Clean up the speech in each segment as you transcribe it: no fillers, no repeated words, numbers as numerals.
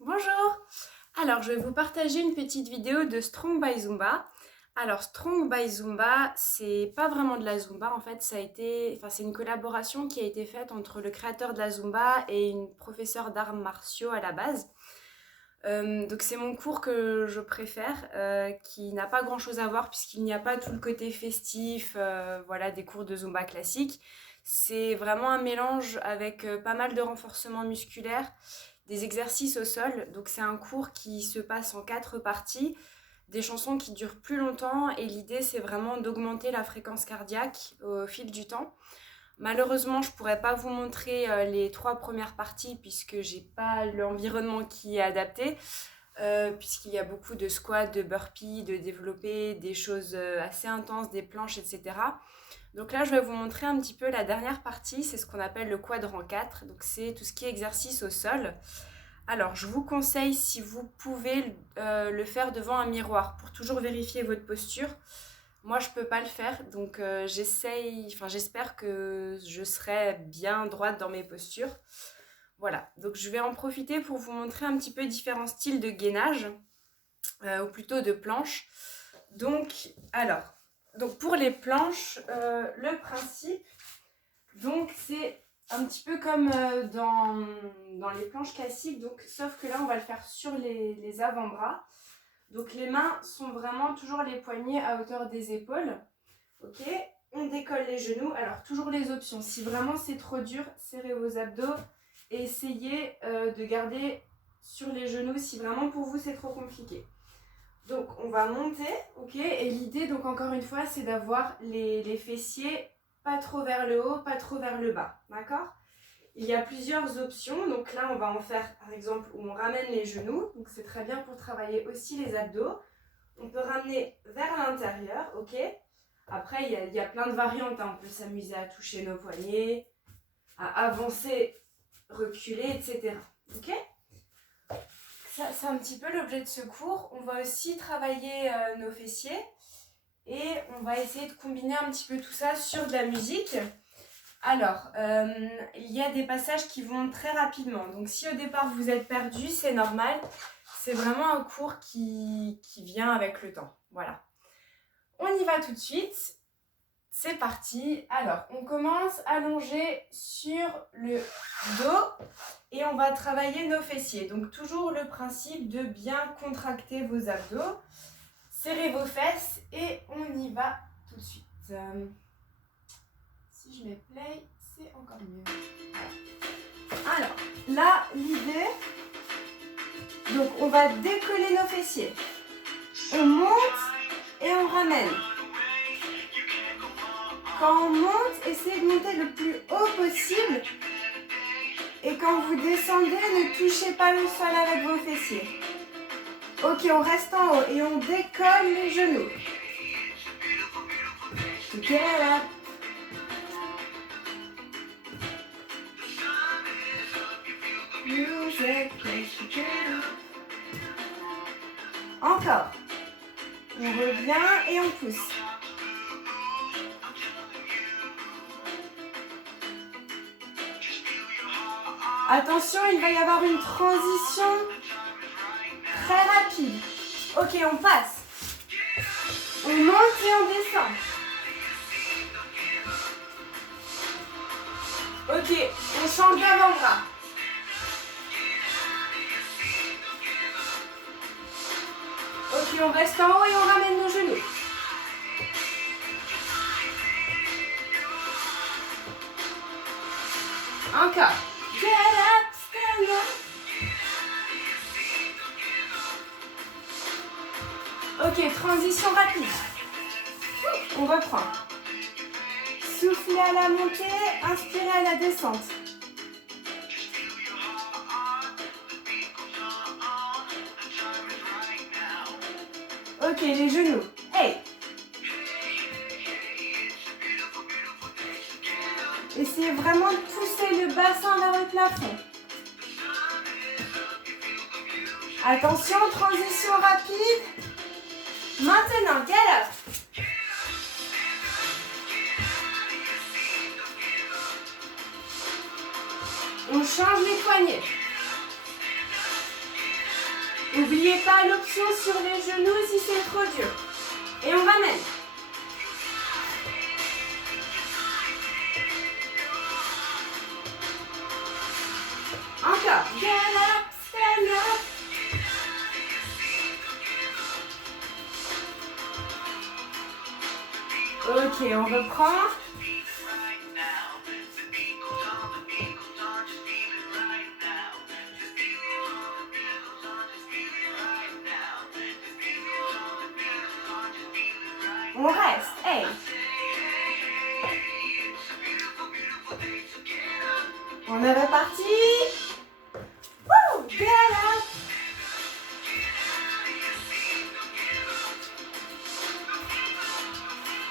Bonjour! Alors, je vais vous partager une petite vidéo de Strong by Zumba. Alors, Strong by Zumba, c'est pas vraiment de la Zumba en fait, c'est une collaboration qui a été faite entre le créateur de la Zumba et une professeure d'arts martiaux à la base. Donc c'est mon cours que je préfère, qui n'a pas grand-chose à voir puisqu'il n'y a pas tout le côté festif, voilà, des cours de Zumba classiques. C'est vraiment un mélange avec pas mal de renforcement musculaire, des exercices au sol. Donc c'est un cours qui se passe en 4 parties, des chansons qui durent plus longtemps et l'idée c'est vraiment d'augmenter la fréquence cardiaque au fil du temps. Malheureusement, je pourrais pas vous montrer les 3 premières parties puisque j'ai pas l'environnement qui est adapté, puisqu'il y a beaucoup de squats, de burpees, de développés, des choses assez intenses, des planches, etc. Donc là, je vais vous montrer un petit peu la dernière partie, c'est ce qu'on appelle le quadrant 4, donc c'est tout ce qui est exercice au sol. Alors, je vous conseille, si vous pouvez, le faire devant un miroir pour toujours vérifier votre posture. Moi, je peux pas le faire, donc j'espère que je serai bien droite dans mes postures. Voilà, donc je vais en profiter pour vous montrer un petit peu différents styles de gainage, ou plutôt de planches. Donc pour les planches, le principe, donc c'est un petit peu comme dans les planches classiques, donc, sauf que là, on va le faire sur les avant-bras. Donc les mains sont vraiment toujours les poignets à hauteur des épaules. Ok, on décolle les genoux. Alors toujours les options. Si vraiment c'est trop dur, serrez vos abdos et essayez de garder sur les genoux si vraiment pour vous c'est trop compliqué. Donc on va monter, ok, et l'idée donc encore une fois c'est d'avoir les fessiers pas trop vers le haut, pas trop vers le bas, d'accord? Il y a plusieurs options, donc là on va en faire par exemple où on ramène les genoux, donc c'est très bien pour travailler aussi les abdos. On peut ramener vers l'intérieur, ok? Après il y a plein de variantes, hein. On peut s'amuser à toucher nos poignets, à avancer, reculer, etc. Ok? Ça, c'est un petit peu l'objet de ce cours. On va aussi travailler nos fessiers et on va essayer de combiner un petit peu tout ça sur de la musique. Alors, il y a des passages qui vont très rapidement. Donc si au départ vous êtes perdu, c'est normal. C'est vraiment un cours qui vient avec le temps. Voilà. On y va tout de suite. C'est parti. Alors, on commence allongé sur le dos et on va travailler nos fessiers. Donc toujours le principe de bien contracter vos abdos. Serrez vos fesses et on y va tout de suite. Si je mets play, c'est encore mieux. Voilà. Alors, là, l'idée, donc on va décoller nos fessiers. On monte et on ramène. Quand on monte, essayez de monter le plus haut possible. Et quand vous descendez, ne touchez pas le sol avec vos fessiers. Ok, on reste en haut et on décolle les genoux. Together. Encore. On revient et on pousse. Attention, il va y avoir une transition très rapide. Ok, on passe. On monte et on descend. Ok, on change d'avant-bras. Ok, on reste en haut et on ramène nos genoux. Encore. Get up, stand up. Ok, transition rapide. On reprend. Soufflez à la montée, inspirez à la descente. Ok, les genoux. Hey! Essayez vraiment de pousser le bassin vers le plafond. Attention, transition rapide. Maintenant, get up. On change les poignets. N'oubliez pas l'option sur les genoux si c'est trop dur. Et on ramène. Encore. Get up, stand up. Ok, on reprend. On reste. Hey. On est reparti. Woo, get up.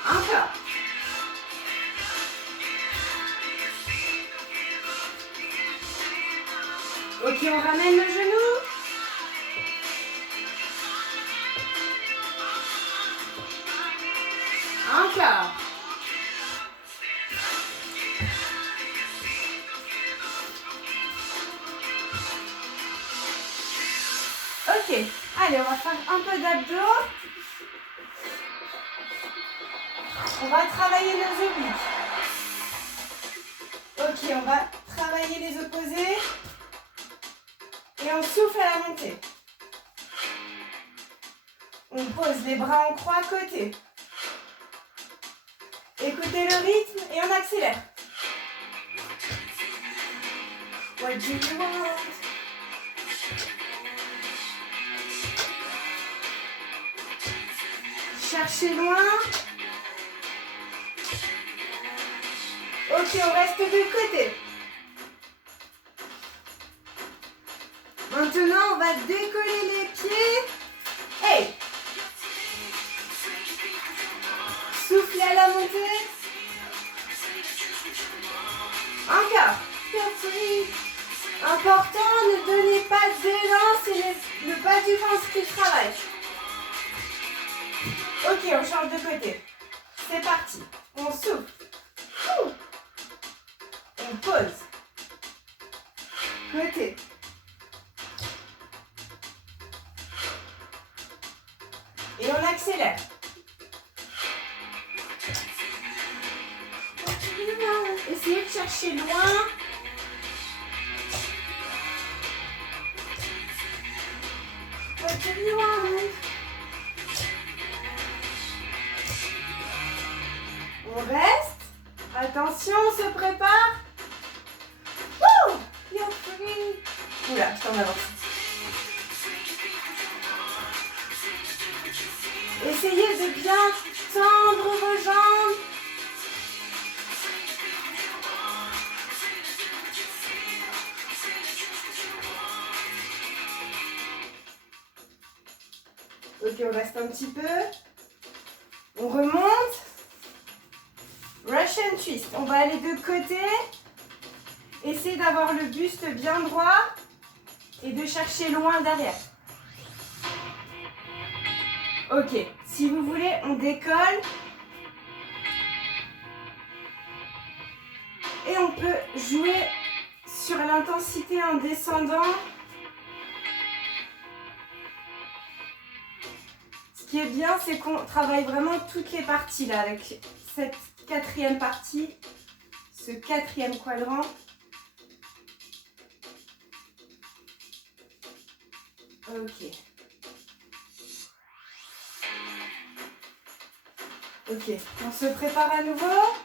Encore. Ok, on ramène le genou. Encore. Ok, allez, on va faire un peu d'abdos. On va travailler nos obliques. Ok, on va travailler les opposés. Et on souffle à la montée. On pose les bras en croix à côté. Écoutez le rythme et on accélère. What do you want? Cherchez loin. Ok, on reste de côté. Maintenant, on va décoller les pieds. Hey! Soufflez à la montée. Encore. Important, ne donnez pas d'élan, c'est le bas du ventre qui travaille. Ok, on change de côté. C'est parti. On souffle. On pose. Côté. Et on accélère. Essayez de chercher loin. What do you want? On reste. Attention, on se prépare. Woo! You're free. Oula, je t'en avance. Essayez de bien tendre vos jambes. Ok, on reste un petit peu. On remonte. Russian twist. On va aller de côté. Essayez d'avoir le buste bien droit et de chercher loin derrière. Ok, si vous voulez, on décolle. Et on peut jouer sur l'intensité en descendant. Ce qui est bien, c'est qu'on travaille vraiment toutes les parties là, avec cette quatrième partie, ce quatrième quadrant. Ok. Ok, on se prépare à nouveau.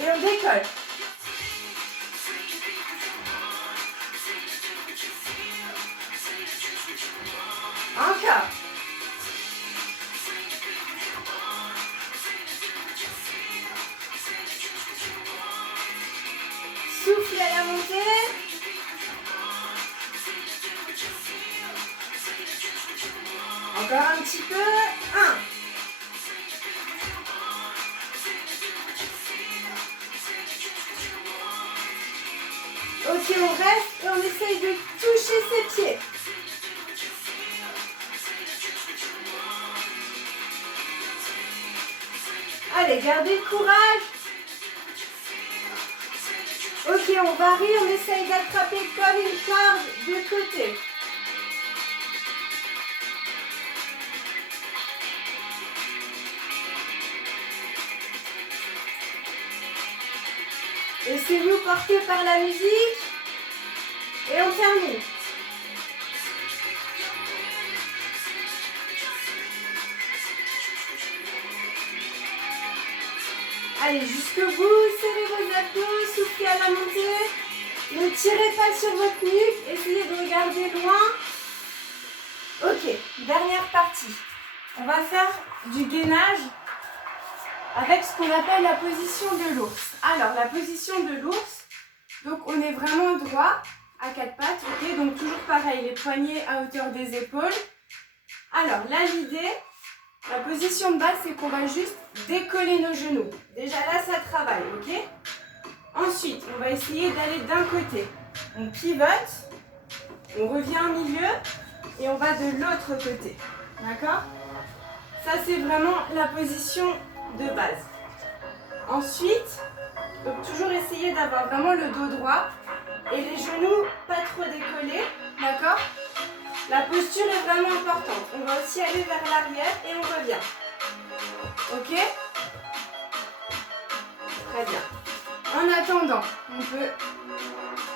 Et on décolle. Encore. Soufflez à la montée. Encore un petit peu. 1. Ok, on reste et on essaye de toucher ses pieds. Allez, gardez le courage. Ok, on varie, on essaye d'attraper comme une corde de côté. Laissez-vous porter par la musique. Et on termine. Allez, jusqu'au bout, serrez vos abdos, soufflez à la montée. Ne tirez pas sur votre nuque, essayez de regarder loin. Ok, dernière partie. On va faire du gainage avec ce qu'on appelle la position de l'ours. Alors, la position de l'ours, donc on est vraiment droit, à quatre pattes, ok? Donc toujours pareil, les poignets à hauteur des épaules. Alors là, l'idée, la position de base, c'est qu'on va juste décoller nos genoux. Déjà là, ça travaille, ok? Ensuite, on va essayer d'aller d'un côté. On pivote, on revient au milieu et on va de l'autre côté. D'accord? Ça, c'est vraiment la position de base. Ensuite, donc toujours essayer d'avoir vraiment le dos droit et les genoux pas trop décollés. D'accord? La posture est vraiment importante. On va aussi aller vers l'arrière et on revient. Ok? Très bien. En attendant, on peut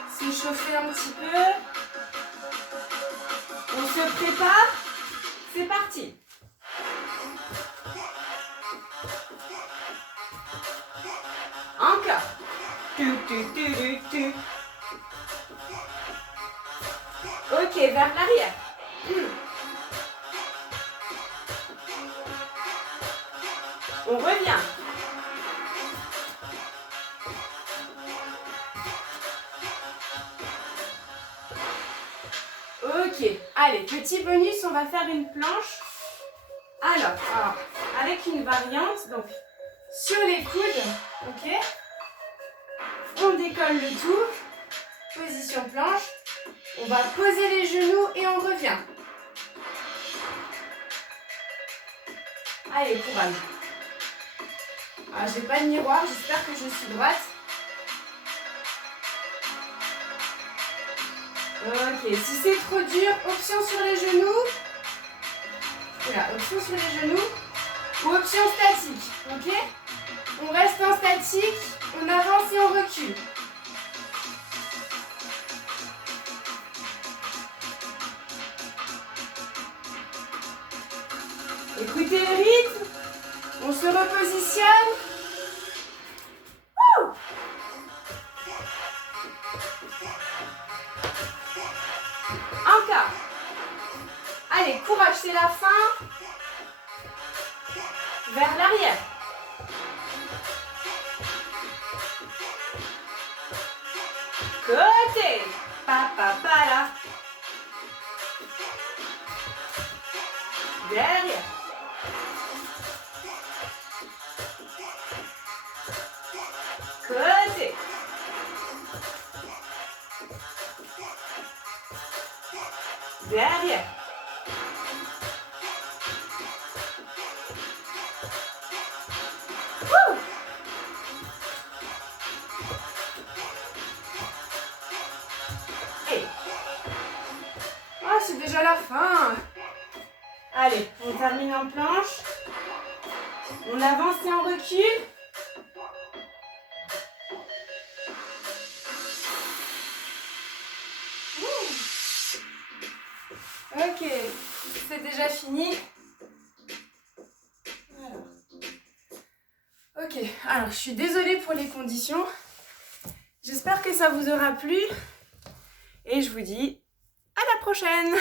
s'échauffer un petit peu. On se prépare. C'est parti. Encore. Ok, vers l'arrière. On revient. Ok, allez, petit bonus, on va faire une planche. Alors, avec une variante, donc sur les coudes, ok. On décolle le tout. Position planche. On va poser les genoux et on revient. Allez, courage. Ah, j'ai pas de miroir, j'espère que je suis droite. Ok, si c'est trop dur, option sur les genoux. Voilà, option sur les genoux. Ou option statique, ok? On reste en statique, on avance et on recule. Écoutez le rythme, on se repositionne. Wouh! Encore. Allez, courage, c'est la fin. Vers l'arrière. Côté. Papa, là. Derrière. Côté. Derrière. Wouh! Et. Oh, c'est déjà la fin. Allez, on termine en planche. On avance et on recule. Ok, c'est déjà fini. Ok, alors je suis désolée pour les conditions. J'espère que ça vous aura plu. Et je vous dis à la prochaine!